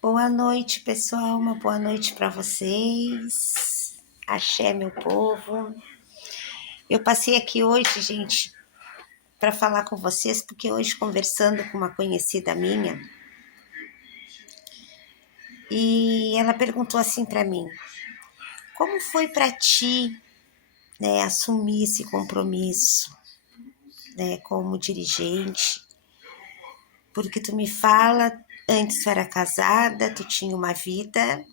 Boa noite, pessoal. Uma boa noite para vocês. Axé, meu povo. Eu passei aqui hoje, gente, para falar com vocês, porque hoje conversando com uma conhecida minha, e ela perguntou assim para mim: como foi para ti, né, assumir esse compromisso, né, como dirigente? Porque tu me fala, antes tu era casada, tu tinha uma vida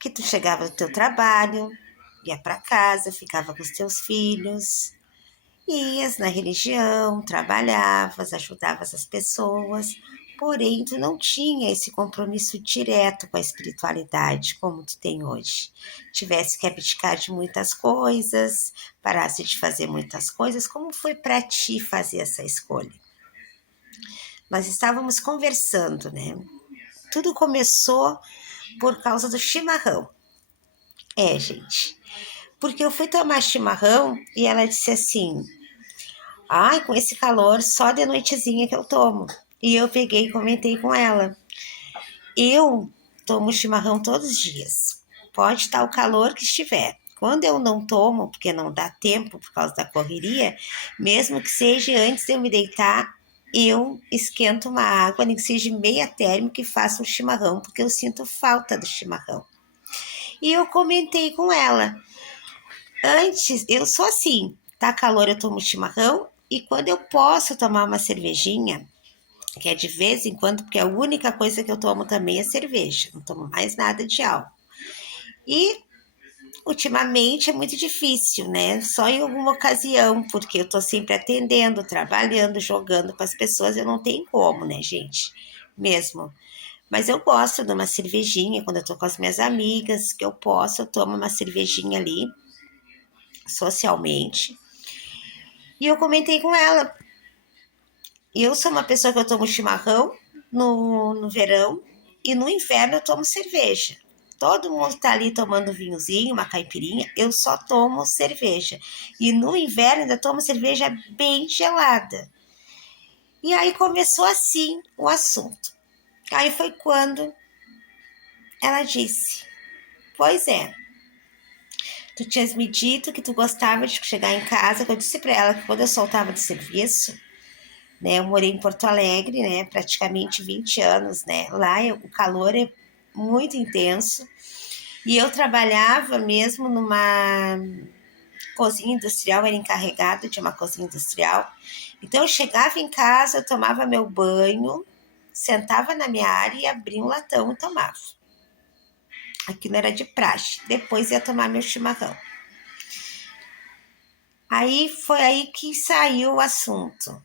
que tu chegava do teu trabalho, ia para casa, ficava com os teus filhos, ias na religião, trabalhavas, ajudavas as pessoas, porém tu não tinha esse compromisso direto com a espiritualidade como tu tem hoje. Tivesse que abdicar de muitas coisas, parasse de fazer muitas coisas. Como foi para ti fazer essa escolha? Nós estávamos conversando, né? Tudo começou por causa do chimarrão. Gente, porque eu fui tomar chimarrão e ela disse assim: ai, com esse calor, só de noitezinha que eu tomo. E eu peguei e comentei com ela: eu tomo chimarrão todos os dias. Pode estar o calor que estiver. Quando eu não tomo, porque não dá tempo por causa da correria, mesmo que seja antes de eu me deitar, eu esquento uma água, nem que seja meia térmica, e faço um chimarrão, porque eu sinto falta do chimarrão. E eu comentei com ela: antes, eu sou assim, tá calor, eu tomo chimarrão, e quando eu posso tomar uma cervejinha, que é de vez em quando, porque a única coisa que eu tomo também é cerveja, não tomo mais nada de álcool. E ultimamente é muito difícil, né? Só em alguma ocasião, porque eu tô sempre atendendo, trabalhando, jogando com as pessoas, eu não tenho como, né, gente? Mesmo. Mas eu gosto de uma cervejinha quando eu tô com as minhas amigas, que eu posso, eu tomo uma cervejinha ali, socialmente. E eu comentei com ela: eu sou uma pessoa que eu tomo chimarrão no verão, e no inverno eu tomo cerveja. Todo mundo tá ali tomando vinhozinho, uma caipirinha, eu só tomo cerveja. E no inverno ainda tomo cerveja bem gelada. E aí começou assim o assunto. Aí foi quando ela disse: pois é, tu tinhas me dito que tu gostava de chegar em casa, que eu disse pra ela que quando eu soltava do serviço, né, eu morei em Porto Alegre, né, praticamente 20 anos, né, lá o calor é muito intenso, e eu trabalhava mesmo numa cozinha industrial, era encarregada de uma cozinha industrial. Então eu chegava em casa, eu tomava meu banho, sentava na minha área e abria um latão e tomava. Aquilo era de praxe. Depois ia tomar meu chimarrão. Aí foi aí que saiu o assunto,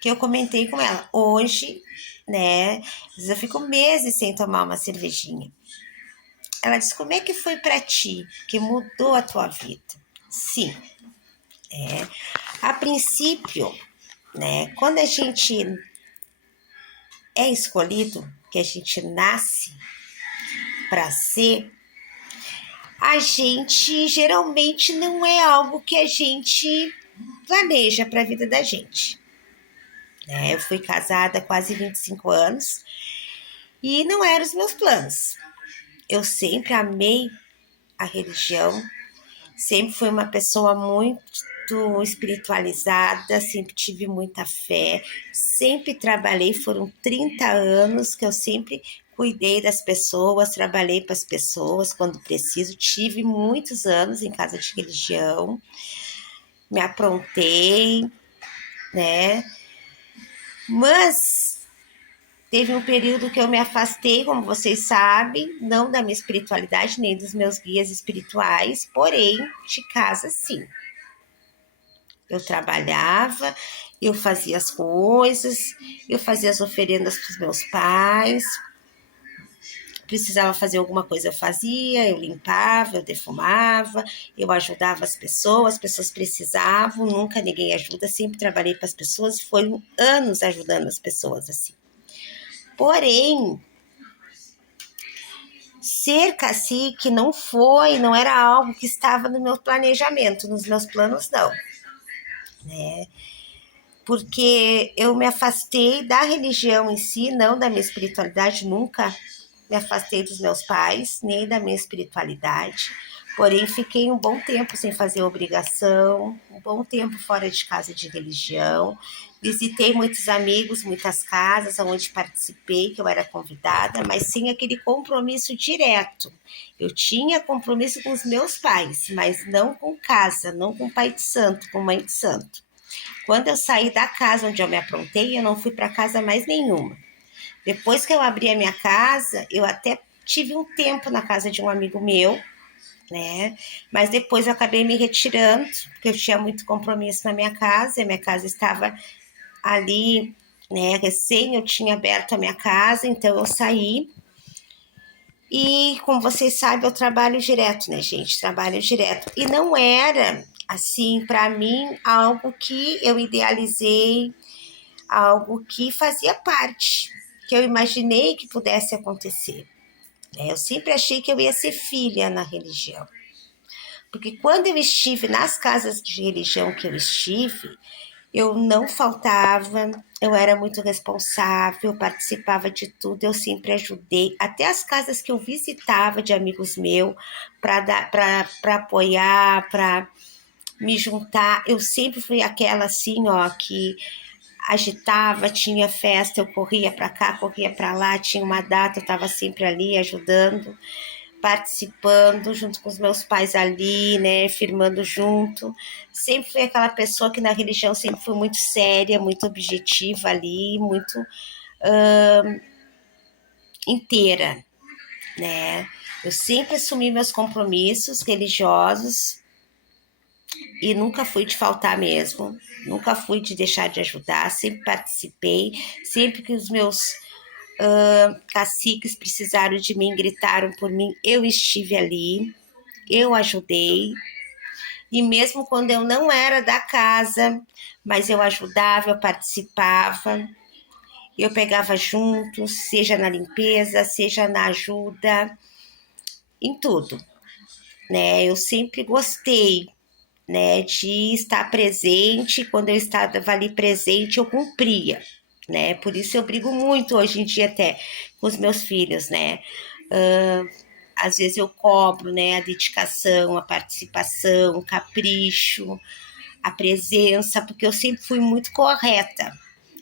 que eu comentei com ela. Hoje, né, às vezes eu fico meses sem tomar uma cervejinha. Ela disse: como é que foi para ti, que mudou a tua vida? Sim, a princípio, né, quando a gente é escolhido, que a gente nasce para ser, a gente geralmente não é algo que a gente planeja para a vida da gente. Né? Eu fui casada há quase 25 anos e não eram os meus planos. Eu sempre amei a religião, sempre fui uma pessoa muito espiritualizada, sempre tive muita fé, sempre trabalhei, foram 30 anos que eu sempre cuidei das pessoas, trabalhei para as pessoas quando preciso, tive muitos anos em casa de religião, me aprontei, né? Mas teve um período que eu me afastei, como vocês sabem, não da minha espiritualidade, nem dos meus guias espirituais, porém, de casa sim. Eu trabalhava, eu fazia as coisas, eu fazia as oferendas para os meus pais, precisava fazer alguma coisa, eu fazia, eu limpava, eu defumava, eu ajudava as pessoas precisavam, nunca neguei ajuda, sempre trabalhei para as pessoas, foram anos ajudando as pessoas assim. Porém, ser cacique não era algo que estava no meu planejamento, nos meus planos não, né? porque eu me afastei da religião em si, não da minha espiritualidade, nunca me afastei dos meus pais, nem da minha espiritualidade. Porém, fiquei um bom tempo sem fazer obrigação, um bom tempo fora de casa de religião. Visitei muitos amigos, muitas casas onde participei, que eu era convidada, mas sem aquele compromisso direto. Eu tinha compromisso com os meus pais, mas não com casa, não com pai de santo, com mãe de santo. Quando eu saí da casa onde eu me aprontei, eu não fui para casa mais nenhuma. Depois que eu abri a minha casa, eu até tive um tempo na casa de um amigo meu, né? Mas depois eu acabei me retirando, porque eu tinha muito compromisso na minha casa, e a minha casa estava ali, né? Recém eu tinha aberto a minha casa, então eu saí. E, como vocês sabem, eu trabalho direto, né, gente? Trabalho direto. E não era, assim, para mim, algo que eu idealizei, algo que fazia parte, que eu imaginei que pudesse acontecer. Eu sempre achei que eu ia ser filha na religião. Porque quando eu estive nas casas de religião que eu estive, eu não faltava, eu era muito responsável, participava de tudo, eu sempre ajudei, até as casas que eu visitava de amigos meus, para apoiar, para me juntar, eu sempre fui aquela assim, ó, que agitava, tinha festa, eu corria para cá, corria para lá, tinha uma data, eu estava sempre ali ajudando, participando junto com os meus pais ali, né, firmando junto. Sempre fui aquela pessoa que na religião sempre fui muito séria, muito objetiva ali, muito inteira, né? Eu sempre assumi meus compromissos religiosos e nunca fui de faltar mesmo, nunca fui de deixar de ajudar, sempre participei, sempre que os meus caciques precisaram de mim, gritaram por mim, eu estive ali, eu ajudei. E mesmo quando eu não era da casa, mas eu ajudava, eu participava, eu pegava junto, seja na limpeza, seja na ajuda, em tudo, né? Eu sempre gostei, né, de estar presente. Quando eu estava ali presente, eu cumpria, né? Por isso eu brigo muito hoje em dia até com os meus filhos, né? Às vezes eu cobro, né, a dedicação, a participação, o capricho, a presença, porque eu sempre fui muito correta,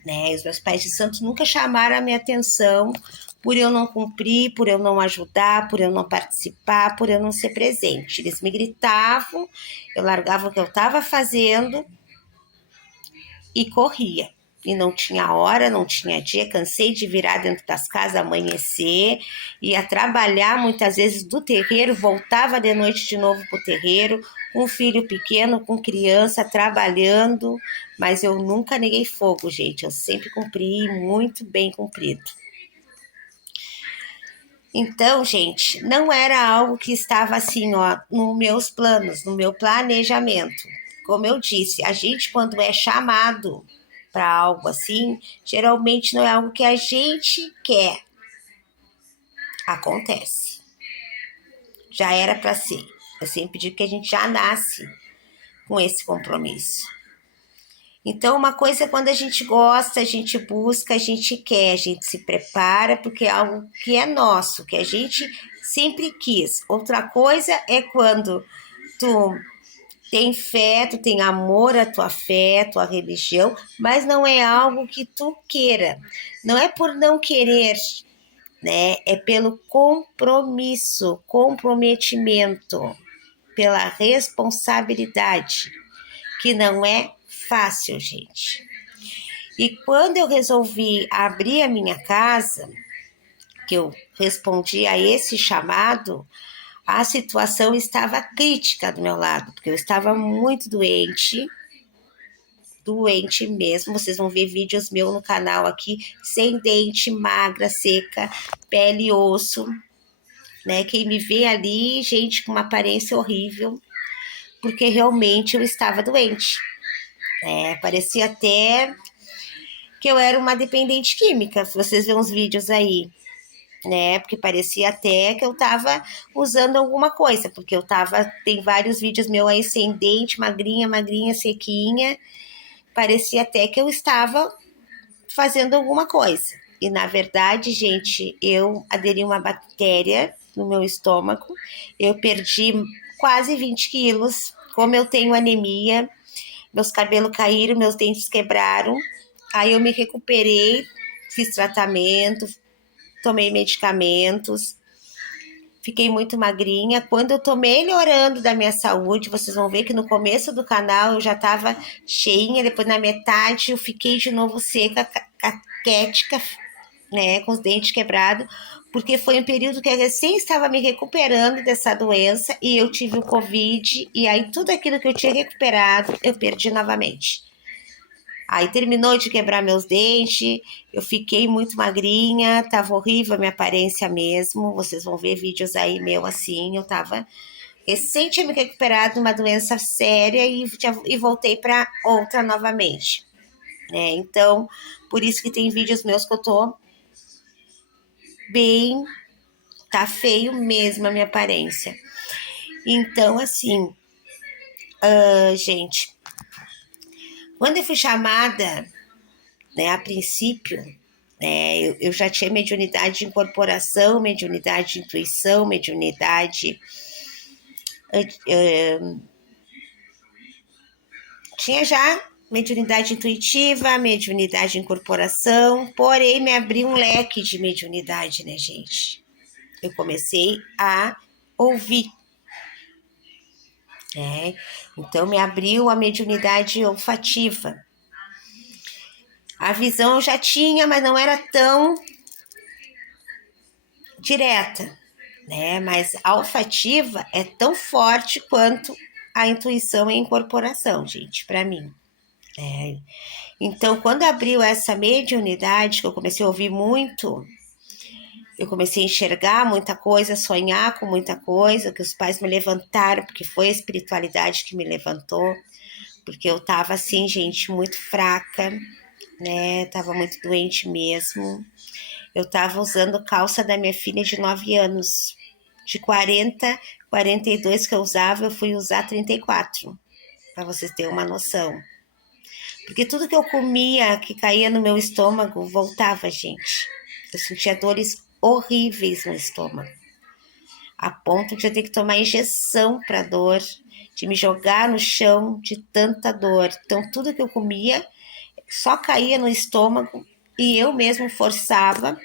né? Os meus pais de santo nunca chamaram a minha atenção por eu não cumprir, por eu não ajudar, por eu não participar, por eu não ser presente. Eles me gritavam, eu largava o que eu estava fazendo e corria. E não tinha hora, não tinha dia, cansei de virar dentro das casas, amanhecer, ia trabalhar muitas vezes do terreiro, voltava de noite de novo pro terreiro, com um filho pequeno, com criança, trabalhando, mas eu nunca neguei fogo, gente, eu sempre cumpri, muito bem cumprido. Então, gente, não era algo que estava assim, ó, nos meus planos, no meu planejamento. Como eu disse, a gente quando é chamado para algo assim, geralmente não é algo que a gente quer. Acontece. Já era para ser. Eu sempre digo que a gente já nasce com esse compromisso. Então, uma coisa é quando a gente gosta, a gente busca, a gente quer, a gente se prepara, porque é algo que é nosso, que a gente sempre quis. Outra coisa é quando tu tem fé, tu tem amor à tua fé, à tua religião, mas não é algo que tu queira. Não é por não querer, né? É pelo compromisso, comprometimento, pela responsabilidade, que não é fácil, gente. E quando eu resolvi abrir a minha casa, que eu respondi a esse chamado, a situação estava crítica do meu lado, porque eu estava muito doente mesmo. Vocês vão ver vídeos meus no canal aqui, sem dente, magra, seca, pele e osso, né? Quem me vê ali, gente, com uma aparência horrível, porque realmente eu estava doente. Parecia até que eu era uma dependente química, se vocês verem uns vídeos aí, né? Porque parecia até que eu tava usando alguma coisa, porque tem vários vídeos meus aí sem dente, magrinha, magrinha, sequinha, parecia até que eu estava fazendo alguma coisa. E na verdade, gente, eu aderi uma bactéria no meu estômago, eu perdi quase 20 quilos, como eu tenho anemia, meus cabelos caíram, meus dentes quebraram, aí eu me recuperei, fiz tratamento, tomei medicamentos, fiquei muito magrinha. Quando eu tô melhorando da minha saúde, vocês vão ver que no começo do canal eu já tava cheinha, depois na metade eu fiquei de novo seca, caquética, né, com os dentes quebrados, porque foi um período que eu recém estava me recuperando dessa doença e eu tive o Covid, e aí tudo aquilo que eu tinha recuperado, eu perdi novamente. Aí terminou de quebrar meus dentes, eu fiquei muito magrinha, tava horrível a minha aparência mesmo. Vocês vão ver vídeos aí meu assim, eu tava recém tinha me recuperado de uma doença séria e voltei para outra novamente, né? Então, por isso que tem vídeos meus que eu tô bem, tá feio mesmo a minha aparência. Então, assim, gente, quando eu fui chamada, né, a princípio, né, eu já tinha mediunidade de incorporação, mediunidade de intuição, mediunidade. Tinha já mediunidade intuitiva, mediunidade de incorporação, porém me abriu um leque de mediunidade, né, gente? Eu comecei a ouvir, né? Então me abriu a mediunidade olfativa. A visão eu já tinha, mas não era tão direta, né? Mas a olfativa é tão forte quanto a intuição e a incorporação, gente, para mim. Né? Então, quando abriu essa mediunidade, que eu comecei a ouvir muito, eu comecei a enxergar muita coisa, sonhar com muita coisa, que os pais me levantaram, porque foi a espiritualidade que me levantou, porque eu tava assim, gente, muito fraca, né? Tava muito doente mesmo. Eu tava usando calça da minha filha de 9 anos. De 42 que eu usava, eu fui usar 34, para vocês terem uma noção. Porque tudo que eu comia, que caía no meu estômago, voltava, gente. Eu sentia dores horríveis no estômago. A ponto de eu ter que tomar injeção para dor, de me jogar no chão de tanta dor. Então, tudo que eu comia só caía no estômago e eu mesmo forçava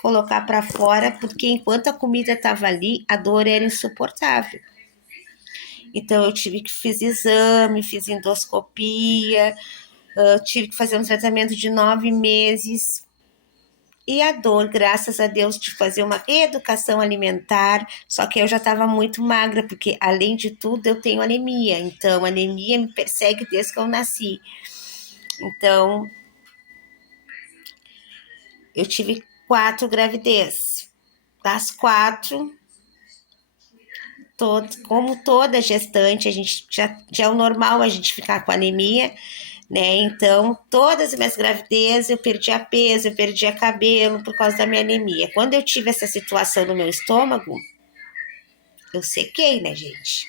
colocar para fora, porque enquanto a comida estava ali, a dor era insuportável. Então eu tive que fazer exame, fiz endoscopia, tive que fazer um tratamento de 9 meses. E a dor, graças a Deus, de fazer uma reeducação alimentar, só que eu já estava muito magra, porque além de tudo eu tenho anemia, então a anemia me persegue desde que eu nasci. Então, eu tive 4 gravidez. Das 4, como toda gestante, a gente já é o normal a gente ficar com anemia, né? Então, todas as minhas gravidezes eu perdia peso, eu perdia cabelo por causa da minha anemia. Quando eu tive essa situação no meu estômago, eu sequei, né, gente?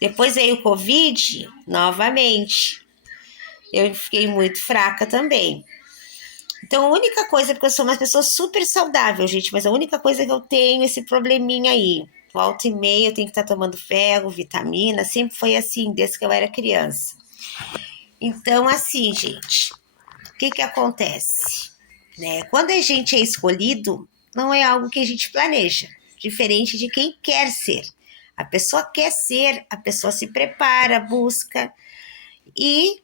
Depois veio o Covid, novamente. Eu fiquei muito fraca também. Então, a única coisa, porque eu sou uma pessoa super saudável, gente, mas a única coisa que eu tenho é esse probleminha aí. Volta e meia eu tenho que estar tomando ferro, vitamina, sempre foi assim, desde que eu era criança. Então, assim, gente, o que acontece? Né? Quando a gente é escolhido, não é algo que a gente planeja, diferente de quem quer ser. A pessoa quer ser, a pessoa se prepara, busca e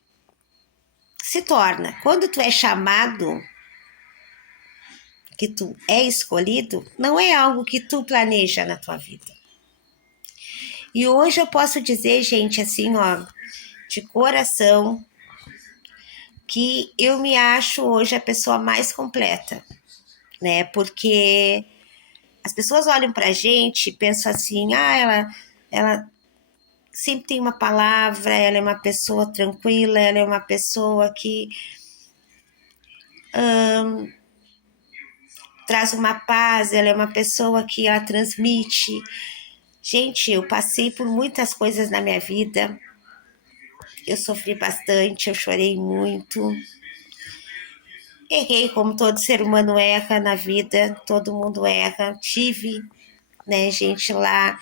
se torna. Quando tu é chamado, que tu é escolhido, não é algo que tu planeja na tua vida. E hoje eu posso dizer, gente, assim, ó, de coração, que eu me acho hoje a pessoa mais completa, né? Porque as pessoas olham pra gente e pensam assim, ela sempre tem uma palavra, ela é uma pessoa tranquila, ela é uma pessoa que traz uma paz, ela é uma pessoa que ela transmite. Gente, eu passei por muitas coisas na minha vida Eu sofri bastante, eu chorei muito. Errei, como todo ser humano erra na vida, todo mundo erra. Tive, né, gente, lá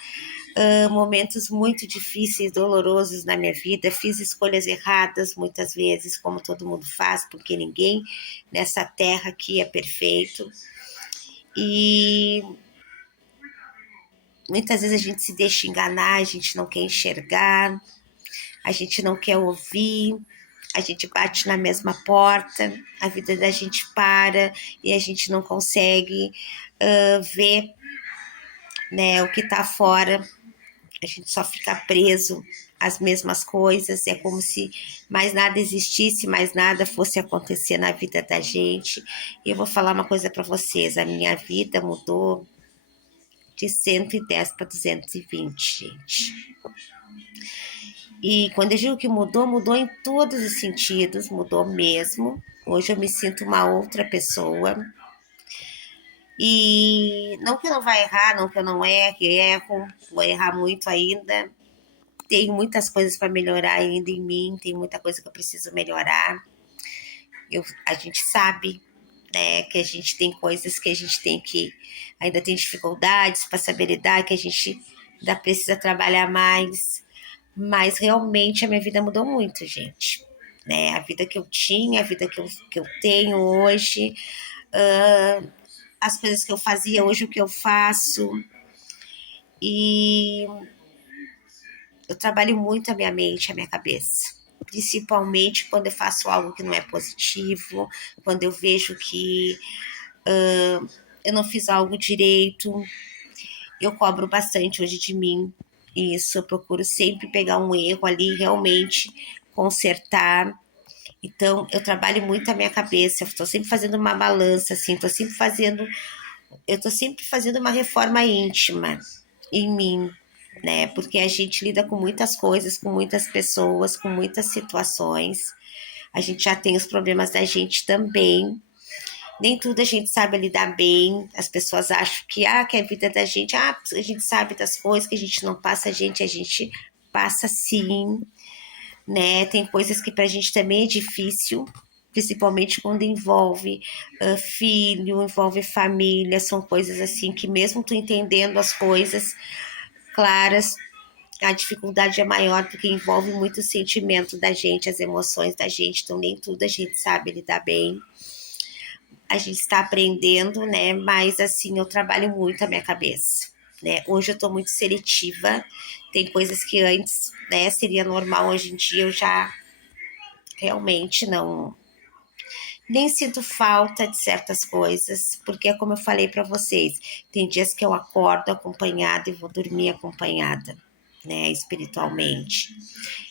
momentos muito difíceis, dolorosos na minha vida. Fiz escolhas erradas muitas vezes, como todo mundo faz, porque ninguém nessa terra aqui é perfeito. E muitas vezes a gente se deixa enganar, a gente não quer enxergar, a gente não quer ouvir, a gente bate na mesma porta, a vida da gente para e a gente não consegue ver, né, o que está fora. A gente só fica preso às mesmas coisas, é como se mais nada existisse, mais nada fosse acontecer na vida da gente. E eu vou falar uma coisa para vocês, a minha vida mudou de 110 para 220, gente. E quando eu digo que mudou, mudou em todos os sentidos, mudou mesmo. Hoje eu me sinto uma outra pessoa. E não que eu não vá errar, não que eu não erre, erro, vou errar muito ainda. Tem muitas coisas para melhorar ainda em mim, tem muita coisa que eu preciso melhorar. A gente sabe, né, que a gente tem coisas que a gente tem que ainda tem dificuldades para saber lidar, que a gente ainda precisa trabalhar mais. Mas realmente a minha vida mudou muito, gente. Né? A vida que eu tinha, a vida que eu tenho hoje, as coisas que eu fazia hoje, o que eu faço. E eu trabalho muito a minha mente, a minha cabeça. Principalmente quando eu faço algo que não é positivo, quando eu vejo que eu não fiz algo direito, eu cobro bastante hoje de mim. Isso, eu procuro sempre pegar um erro ali, realmente consertar. Então, eu trabalho muito a minha cabeça, eu estou sempre fazendo uma balança, assim, eu estou sempre fazendo uma reforma íntima em mim, né? Porque a gente lida com muitas coisas, com muitas pessoas, com muitas situações. A gente já tem os problemas da gente também. Nem tudo a gente sabe lidar bem. As pessoas acham que a vida da gente, a gente sabe das coisas, que a gente não passa, a gente passa sim, né? Tem coisas que pra gente também é difícil, principalmente quando envolve filho, envolve família, são coisas assim que mesmo tu entendendo as coisas claras, a dificuldade é maior porque envolve muito o sentimento da gente, as emoções da gente, então nem tudo a gente sabe lidar bem. A gente está aprendendo, né? Mas assim, eu trabalho muito a minha cabeça. Né? Hoje eu estou muito seletiva, tem coisas que antes, né, seria normal, hoje em dia eu já realmente não, nem sinto falta de certas coisas, porque é como eu falei para vocês, tem dias que eu acordo acompanhada e vou dormir acompanhada, né, espiritualmente.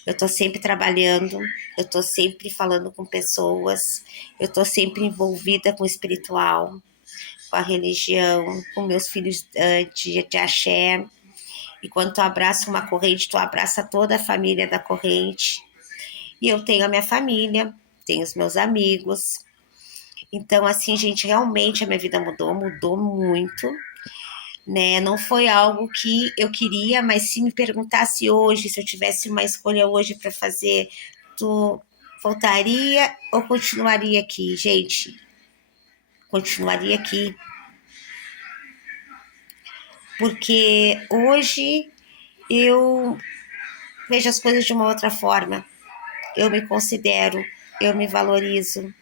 Eu tô sempre trabalhando, eu tô sempre falando com pessoas, eu tô sempre envolvida com o espiritual, com a religião, com meus filhos de axé. E quando tu abraça uma corrente, tu abraça toda a família da corrente. E eu tenho a minha família, tenho os meus amigos. Então, assim, gente, realmente a minha vida mudou, mudou muito, né? Não foi algo que eu queria, mas se me perguntasse hoje, se eu tivesse uma escolha hoje para fazer, tu voltaria ou continuaria aqui? Gente, continuaria aqui, porque hoje eu vejo as coisas de uma outra forma. Eu me considero, eu me valorizo,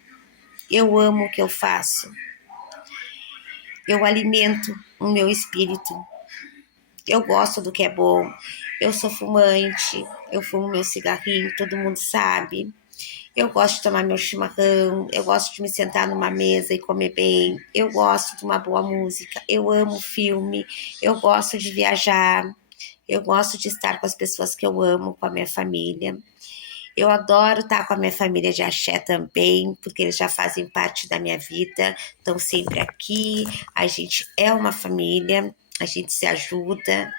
eu amo o que eu faço, eu alimento o meu espírito, eu gosto do que é bom, eu sou fumante, eu fumo meu cigarrinho, todo mundo sabe. Eu gosto de tomar meu chimarrão, eu gosto de me sentar numa mesa e comer bem, eu gosto de uma boa música, eu amo filme, eu gosto de viajar, eu gosto de estar com as pessoas que eu amo, com a minha família. Eu adoro estar com a minha família de axé também, porque eles já fazem parte da minha vida, estão sempre aqui, a gente é uma família, a gente se ajuda,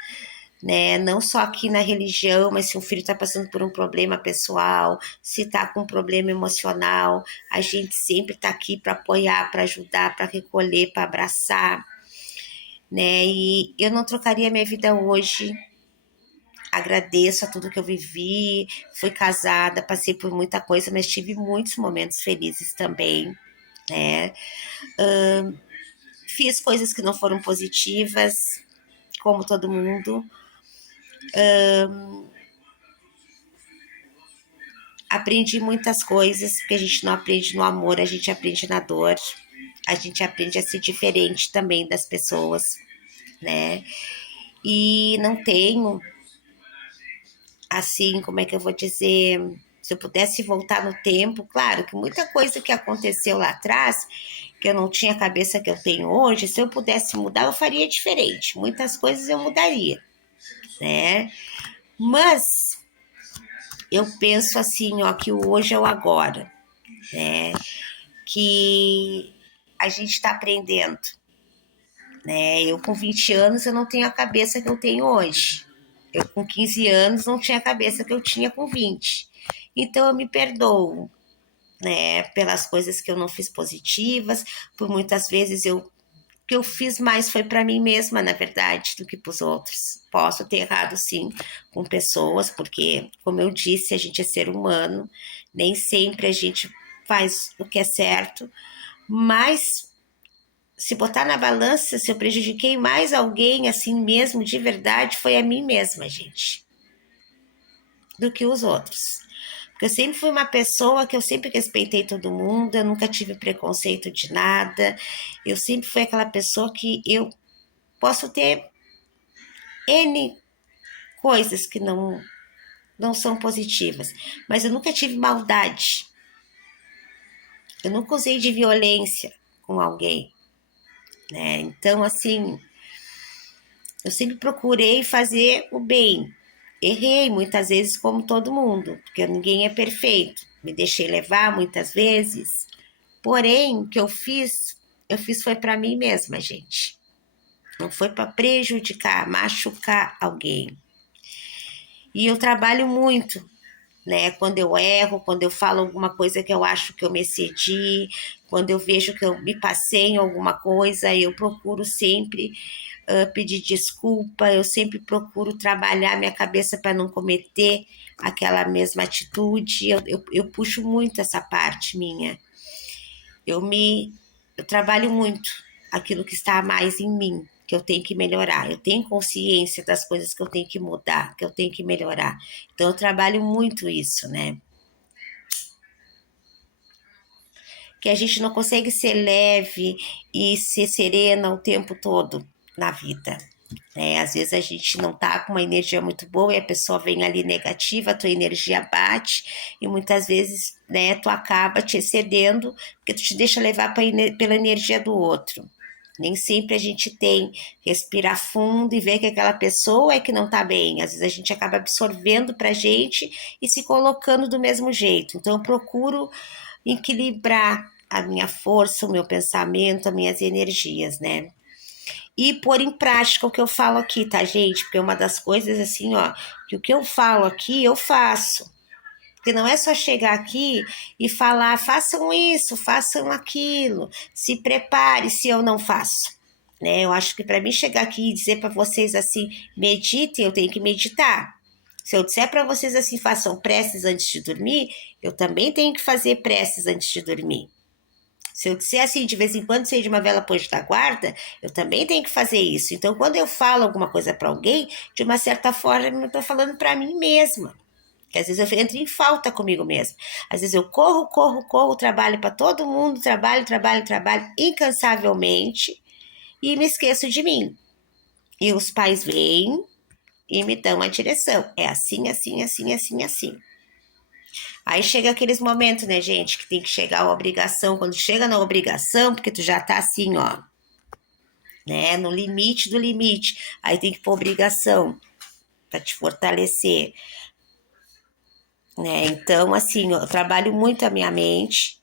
né? Não só aqui na religião, mas se um filho está passando por um problema pessoal, se está com um problema emocional, a gente sempre está aqui para apoiar, para ajudar, para recolher, para abraçar, né? E eu não trocaria minha vida hoje agradeço a tudo que eu vivi. Fui casada, passei por muita coisa, mas tive muitos momentos felizes também, né? Fiz coisas que não foram positivas, como todo mundo. Aprendi muitas coisas, porque a gente não aprende no amor, a gente aprende na dor. A gente aprende a ser diferente também das pessoas, né? E não tenho, assim, como é que eu vou dizer? Se eu pudesse voltar no tempo, claro que muita coisa que aconteceu lá atrás, que eu não tinha a cabeça que eu tenho hoje, se eu pudesse mudar, eu faria diferente. Muitas coisas eu mudaria, né? Mas eu penso assim, ó, que o hoje é o agora, né? Que a gente está aprendendo, né? Eu com 20 anos eu não tenho a cabeça que eu tenho hoje. Eu com 15 anos não tinha a cabeça que eu tinha com 20. Então eu me perdoo, né, pelas coisas que eu não fiz positivas, por muitas vezes o que eu fiz mais foi para mim mesma, na verdade, do que para os outros. Posso ter errado, sim, com pessoas, porque, como eu disse, a gente é ser humano, nem sempre a gente faz o que é certo, mas se botar na balança, se eu prejudiquei mais alguém assim mesmo, de verdade, foi a mim mesma, gente, do que os outros. Porque eu sempre fui uma pessoa que eu sempre respeitei todo mundo, eu nunca tive preconceito de nada, eu sempre fui aquela pessoa que eu posso ter N coisas que não são positivas, mas eu nunca tive maldade, eu nunca usei de violência com alguém, né? Então, assim, eu sempre procurei fazer o bem. Errei muitas vezes, como todo mundo, porque ninguém é perfeito. Me deixei levar muitas vezes. Porém, o que eu fiz foi para mim mesma, gente. Não foi para prejudicar, machucar alguém. E eu trabalho muito, né? Quando eu erro, quando eu falo alguma coisa que eu acho que eu me excedi, quando eu vejo que eu me passei em alguma coisa, eu procuro sempre pedir desculpa, eu sempre procuro trabalhar minha cabeça para não cometer aquela mesma atitude. Eu puxo muito essa parte minha. Eu me eu trabalho muito aquilo que está mais em mim, que eu tenho que melhorar. Eu tenho consciência das coisas que eu tenho que mudar, que eu tenho que melhorar. Então eu trabalho muito isso, né? Que a gente não consegue ser leve e ser serena o tempo todo na vida. Às vezes a gente não tá com uma energia muito boa e a pessoa vem ali negativa, a tua energia bate e muitas vezes, né, tu acaba te excedendo porque tu te deixa levar pela energia do outro. Nem sempre a gente tem respirar fundo e ver que aquela pessoa é que não tá bem. Às vezes a gente acaba absorvendo pra gente e se colocando do mesmo jeito. Então eu procuro equilibrar a minha força, o meu pensamento, as minhas energias, né? E pôr em prática o que eu falo aqui, tá, gente? Porque é uma das coisas assim, ó, que o que eu falo aqui, eu faço. Porque não é só chegar aqui e falar, façam isso, façam aquilo, se prepare se eu não faço. Né? Eu acho que para mim chegar aqui e dizer para vocês assim, meditem, eu tenho que meditar. Se eu disser para vocês assim, façam preces antes de dormir, eu também tenho que fazer preces antes de dormir. Se eu disser assim, de vez em quando, sair de uma vela para da guarda, eu também tenho que fazer isso. Então, quando eu falo alguma coisa para alguém, de uma certa forma, eu estou falando para mim mesma. Que às vezes eu entro em falta comigo mesma. Às vezes eu corro, trabalho para todo mundo, trabalho incansavelmente e me esqueço de mim. E os pais vêm e me dão a direção. É assim, assim, assim, assim, assim. Aí chega aqueles momentos, né, gente, que tem que chegar a obrigação. Quando chega na obrigação, porque tu já tá assim, ó, né, no limite do limite. Aí tem que pôr obrigação para te fortalecer, né? Então, assim, eu trabalho muito a minha mente.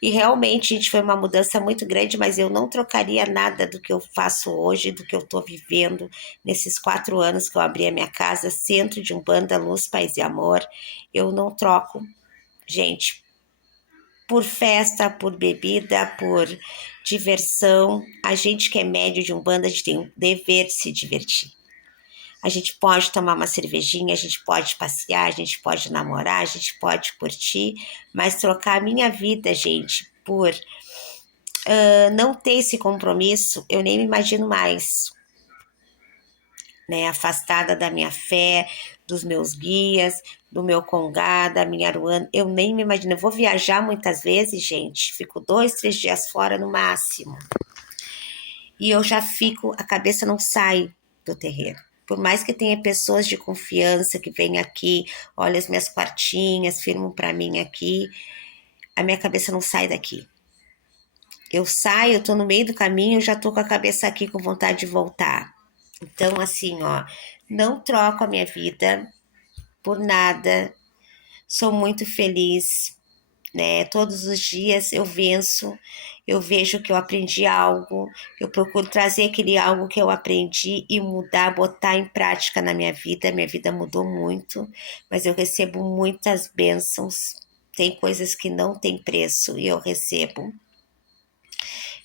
E realmente, gente, foi uma mudança muito grande, mas eu não trocaria nada do que eu faço hoje, do que eu tô vivendo nesses 4 anos que eu abri a minha casa, Centro de Umbanda, Luz, Paz e Amor. Eu não troco, gente, por festa, por bebida, por diversão. A gente que é médio de Umbanda, a gente tem o dever de se divertir. A gente pode tomar uma cervejinha, a gente pode passear, a gente pode namorar, a gente pode curtir, mas trocar a minha vida, gente, por não ter esse compromisso, eu nem me imagino mais, né? Afastada da minha fé, dos meus guias, do meu congá, da minha aruana, eu nem me imagino. Eu vou viajar muitas vezes, gente, fico 2, 3 dias fora no máximo. E eu já fico, a cabeça não sai do terreiro. Por mais que tenha pessoas de confiança que vêm aqui, olha as minhas quartinhas, firmam para mim aqui, a minha cabeça não sai daqui. Eu saio, eu tô no meio do caminho, eu já tô com a cabeça aqui com vontade de voltar. Então, assim, ó, não troco a minha vida por nada. Sou muito feliz, né? Todos os dias eu venço, eu vejo que eu aprendi algo, eu procuro trazer aquele algo que eu aprendi e mudar, botar em prática na minha vida. Minha vida mudou muito, mas eu recebo muitas bênçãos. Tem coisas que não tem preço e eu recebo.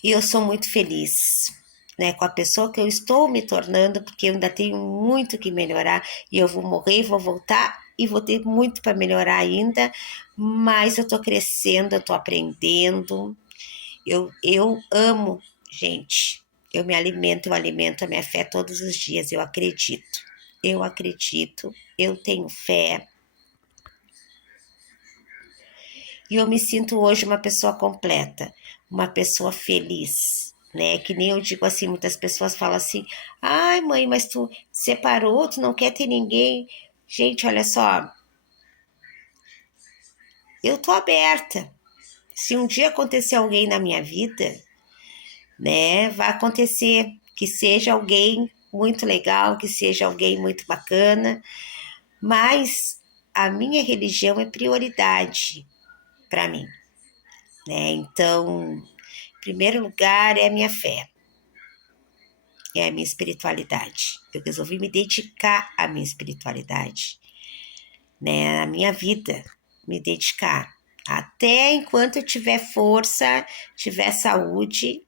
E eu sou muito feliz, né, com a pessoa que eu estou me tornando, porque eu ainda tenho muito que melhorar e eu vou morrer, vou voltar e vou ter muito para melhorar ainda, mas eu tô crescendo, eu tô aprendendo, eu amo, gente, eu alimento a minha fé todos os dias, eu acredito, eu tenho fé e eu me sinto hoje uma pessoa completa, uma pessoa feliz, né? Que nem eu digo assim, muitas pessoas falam assim, ai mãe, mas tu separou, tu não quer ter ninguém. Gente, olha só, eu tô aberta. Se um dia acontecer alguém na minha vida, né, vai acontecer que seja alguém muito legal, que seja alguém muito bacana, mas a minha religião é prioridade para mim, né? Então, em primeiro lugar é a minha fé, é a minha espiritualidade. Eu resolvi me dedicar à minha espiritualidade, né? Na minha vida, me dedicar. Até enquanto eu tiver força, tiver saúde,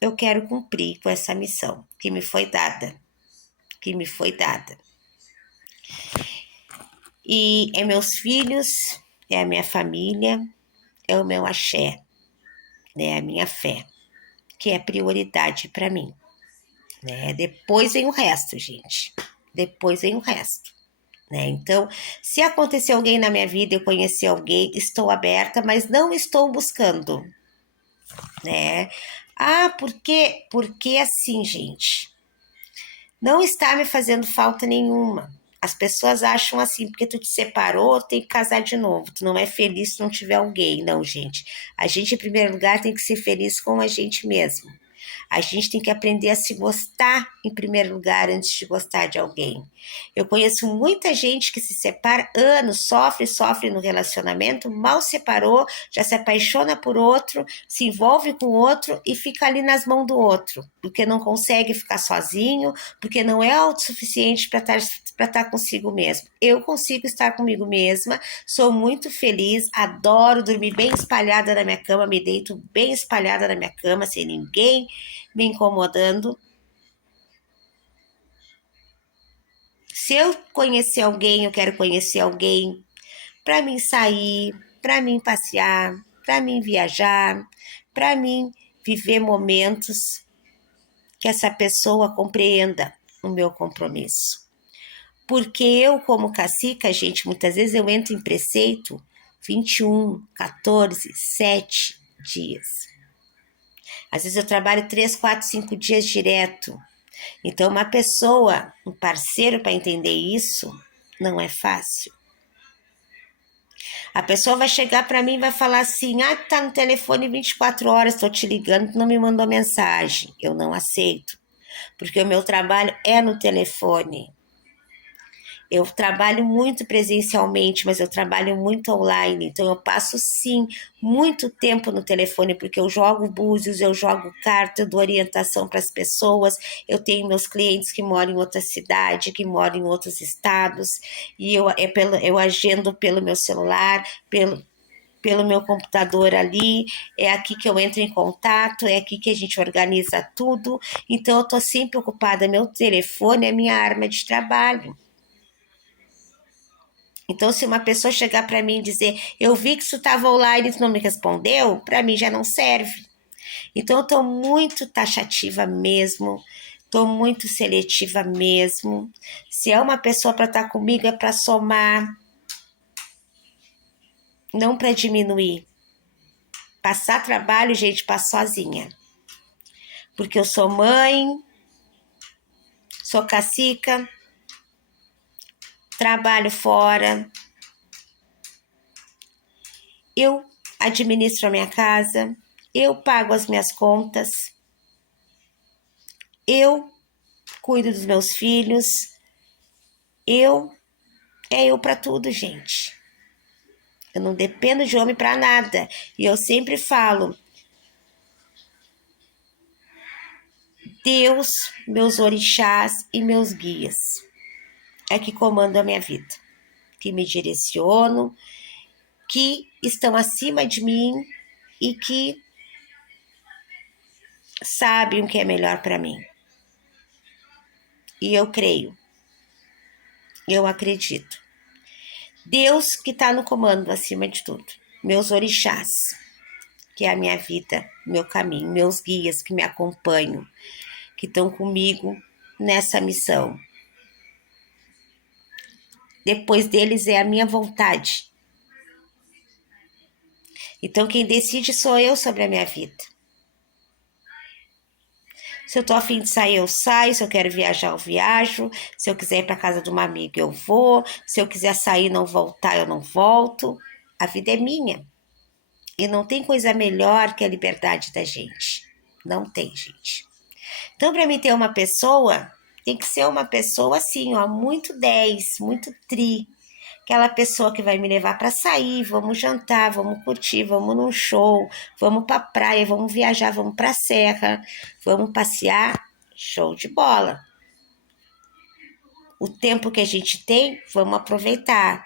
eu quero cumprir com essa missão que me foi dada. E é meus filhos, é a minha família, é o meu axé, né? A minha fé, que é prioridade para mim, né? Depois vem o resto, gente. Depois vem o resto, né? Então, se acontecer alguém na minha vida, eu conhecer alguém, estou aberta, mas não estou buscando, né? Ah, por quê? Porque assim, gente, não está me fazendo falta nenhuma. As pessoas acham assim, porque tu te separou, tem que casar de novo. Tu não é feliz se não tiver alguém. Não, gente. A gente, em primeiro lugar, tem que ser feliz com a gente mesmo. A gente tem que aprender a se gostar em primeiro lugar antes de gostar de alguém. Eu conheço muita gente que se separa anos, sofre no relacionamento, mal separou, já se apaixona por outro, se envolve com outro e fica ali nas mãos do outro, porque não consegue ficar sozinho, porque não é autossuficiente para estar consigo mesmo. Eu consigo estar comigo mesma, sou muito feliz, adoro dormir bem espalhada na minha cama, me deito bem espalhada na minha cama, sem ninguém me incomodando. Se eu conhecer alguém, eu quero conhecer alguém para mim sair, para mim passear, para mim viajar, para mim viver momentos que essa pessoa compreenda o meu compromisso. Porque eu, como cacica, gente, muitas vezes eu entro em preceito 21, 14, 7 dias. Às vezes eu trabalho 3, 4, 5 dias direto. Então, uma pessoa, um parceiro para entender isso, não é fácil. A pessoa vai chegar para mim e vai falar assim, tá no telefone 24 horas, estou te ligando, tu não me mandou mensagem. Eu não aceito, porque o meu trabalho é no telefone. Eu trabalho muito presencialmente, mas eu trabalho muito online, então eu passo sim muito tempo no telefone, porque eu jogo búzios, eu jogo carta, eu dou orientação para as pessoas, eu tenho meus clientes que moram em outra cidade, que moram em outros estados, e eu agendo pelo meu celular, pelo meu computador ali, é aqui que eu entro em contato, é aqui que a gente organiza tudo. Então eu tô sempre ocupada, meu telefone é minha arma de trabalho. Então, se uma pessoa chegar para mim e dizer, eu vi que isso estava online e tu não me respondeu, para mim já não serve. Então, eu estou muito taxativa mesmo, estou muito seletiva mesmo. Se é uma pessoa para estar comigo, é para somar, não para diminuir. Passar trabalho, gente, passo sozinha. Porque eu sou mãe, sou cacica, trabalho fora, eu administro a minha casa, eu pago as minhas contas, eu cuido dos meus filhos, é eu para tudo, gente. Eu não dependo de homem para nada. E eu sempre falo, Deus, meus orixás e meus guias é que comandam a minha vida, que me direcionam, que estão acima de mim e que sabem o que é melhor para mim. E eu creio, eu acredito. Deus que está no comando acima de tudo. Meus orixás, que é a minha vida, meu caminho, meus guias que me acompanham, que estão comigo nessa missão. Depois deles é a minha vontade. Então quem decide sou eu sobre a minha vida. Se eu tô afim de sair, eu saio. Se eu quero viajar, eu viajo. Se eu quiser ir para casa de uma amiga, eu vou. Se eu quiser sair e não voltar, eu não volto. A vida é minha. E não tem coisa melhor que a liberdade da gente. Não tem, gente. Então, para mim ter uma pessoa, tem que ser uma pessoa assim, ó, muito 10, muito tri. Aquela pessoa que vai me levar para sair, vamos jantar, vamos curtir, vamos num show, vamos para praia, vamos viajar, vamos para serra, vamos passear, show de bola. O tempo que a gente tem, vamos aproveitar.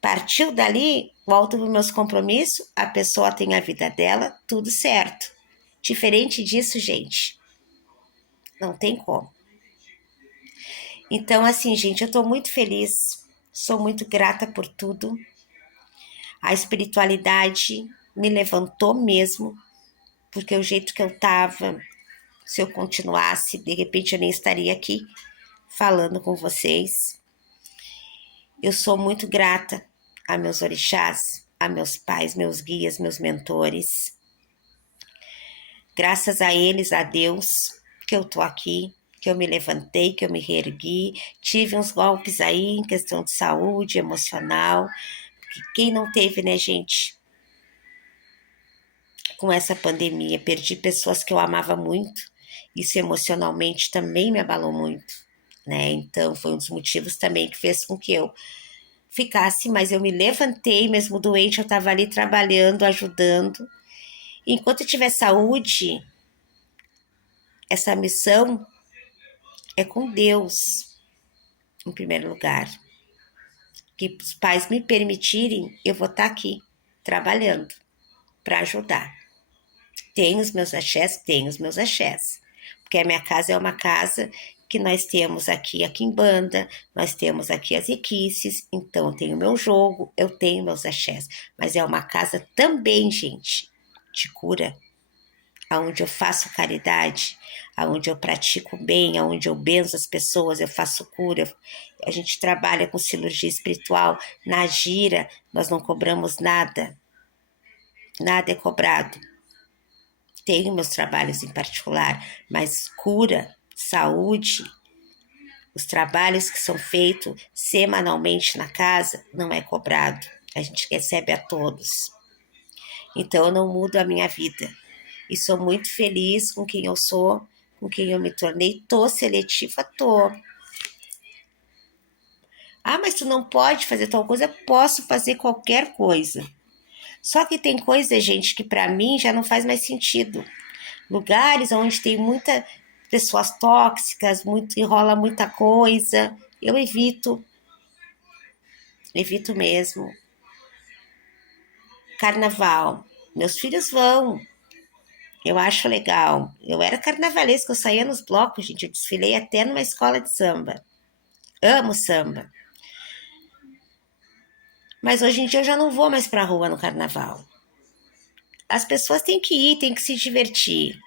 Partiu dali, volto para os meus compromissos, a pessoa tem a vida dela, tudo certo. Diferente disso, gente, não tem como. Então, assim, gente, eu tô muito feliz, sou muito grata por tudo. A espiritualidade me levantou mesmo, porque o jeito que eu tava, se eu continuasse, de repente eu nem estaria aqui falando com vocês. Eu sou muito grata a meus orixás, a meus pais, meus guias, meus mentores. Graças a eles, a Deus, que eu tô aqui, que eu me levantei, que eu me reergui. Tive uns golpes aí em questão de saúde emocional. Quem não teve, né, gente? Com essa pandemia, perdi pessoas que eu amava muito. Isso emocionalmente também me abalou muito, né? Então, foi um dos motivos também que fez com que eu ficasse, mas eu me levantei, mesmo doente, eu estava ali trabalhando, ajudando. Enquanto eu tiver saúde, essa missão é com Deus, em primeiro lugar. Que os pais me permitirem, eu vou estar aqui, trabalhando, para ajudar. Tenho os meus axés? Tenho os meus axés. Porque a minha casa é uma casa que nós temos aqui a quimbanda, nós temos aqui as equices, então eu tenho meu jogo, eu tenho meus axés. Mas é uma casa também, gente, de cura, onde eu faço caridade, onde eu pratico bem, onde eu benzo as pessoas, eu faço cura. A gente trabalha com cirurgia espiritual. Na gira, nós não cobramos nada. Nada é cobrado. Tenho meus trabalhos em particular, mas cura, saúde, os trabalhos que são feitos semanalmente na casa não é cobrado. A gente recebe a todos. Então eu não mudo a minha vida. E sou muito feliz com quem eu sou, com quem eu me tornei. Tô seletiva, tô. Ah, mas tu não pode fazer tal coisa? Posso fazer qualquer coisa. Só que tem coisa, gente, que para mim já não faz mais sentido. Lugares onde tem muitas pessoas tóxicas, enrola muita coisa, eu evito mesmo. carnaval. Meus filhos vão. Eu acho legal. Eu era carnavalesca, eu saía nos blocos, gente. Eu desfilei até numa escola de samba. Amo samba. Mas hoje em dia eu já não vou mais pra rua no carnaval. As pessoas têm que ir, têm que se divertir,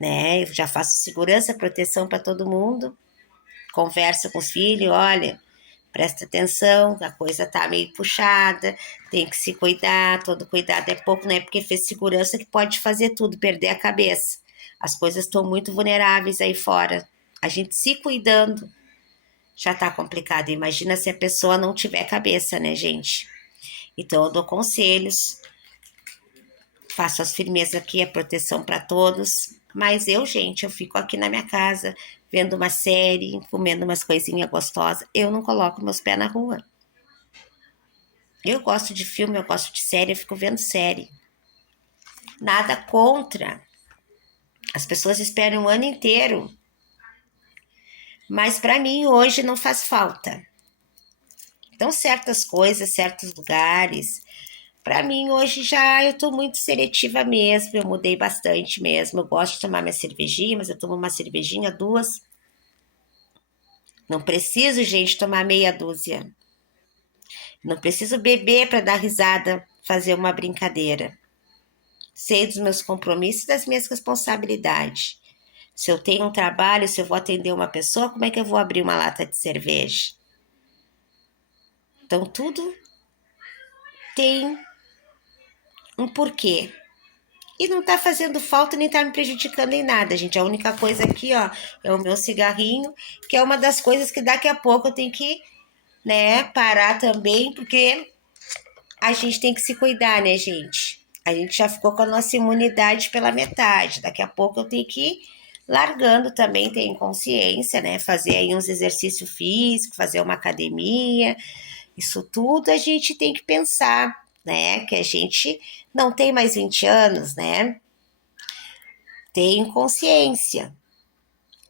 né? Eu já faço segurança, proteção para todo mundo. Converso com os filhos, olha, presta atenção, a coisa tá meio puxada, tem que se cuidar, todo cuidado é pouco, não é porque fez segurança que pode fazer tudo, perder a cabeça. As coisas estão muito vulneráveis aí fora. A gente se cuidando já tá complicado. Imagina se a pessoa não tiver cabeça, né, gente? Então eu dou conselhos, faço as firmezas aqui, a proteção para todos. Mas eu, gente, eu fico aqui na minha casa, vendo uma série, comendo umas coisinhas gostosas. Eu não coloco meus pés na rua. Eu gosto de filme, eu gosto de série, eu fico vendo série. Nada contra. As pessoas esperam um ano inteiro. Mas para mim hoje não faz falta. Então, certas coisas, certos lugares, para mim hoje já eu tô muito seletiva mesmo, eu mudei bastante mesmo. Eu gosto de tomar minha cervejinha, mas eu tomo uma cervejinha, duas. Não preciso, gente, tomar meia dúzia. Não preciso beber para dar risada, fazer uma brincadeira. Sei dos meus compromissos e das minhas responsabilidades. Se eu tenho um trabalho, se eu vou atender uma pessoa, como é que eu vou abrir uma lata de cerveja? Então, tudo tem um porquê. E não tá fazendo falta nem tá me prejudicando em nada, gente. A única coisa aqui, ó, é o meu cigarrinho, que é uma das coisas que daqui a pouco eu tenho que, né, parar também, porque a gente tem que se cuidar, né, gente? A gente já ficou com a nossa imunidade pela metade. Daqui a pouco eu tenho que ir largando também, ter consciência, né? Fazer aí uns exercícios físicos, fazer uma academia. Isso tudo a gente tem que pensar, né? Que a gente não tem mais 20 anos, né? Tem consciência,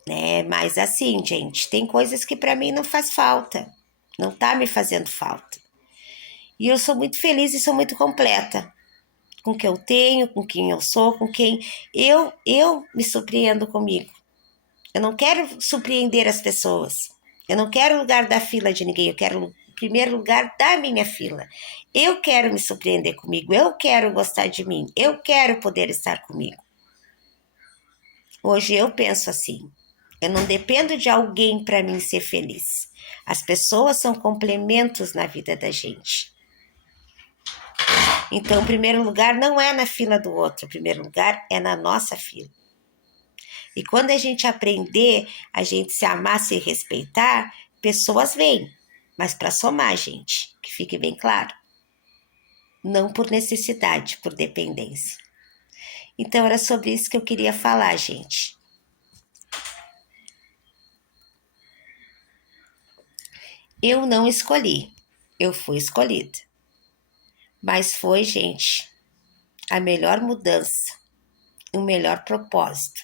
né? Mas assim, gente, tem coisas que para mim não faz falta. Não tá me fazendo falta. E eu sou muito feliz e sou muito completa com o que eu tenho, com quem eu sou, com quem eu me surpreendo comigo. Eu não quero surpreender as pessoas. Eu não quero lugar da fila de ninguém, eu quero o primeiro lugar da minha fila. Eu quero me surpreender comigo, eu quero gostar de mim, eu quero poder estar comigo. Hoje eu penso assim, eu não dependo de alguém para mim ser feliz. As pessoas são complementos na vida da gente. Então, o primeiro lugar não é na fila do outro, o primeiro lugar é na nossa fila. E quando a gente aprender, a gente se amar, se respeitar, pessoas vêm, mas para somar, gente, que fique bem claro. Não por necessidade, por dependência. Então, era sobre isso que eu queria falar, gente. Eu não escolhi, eu fui escolhida. Mas foi, gente, a melhor mudança, o melhor propósito,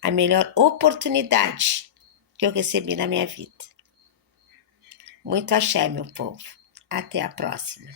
a melhor oportunidade que eu recebi na minha vida. Muito axé, meu povo. Até a próxima.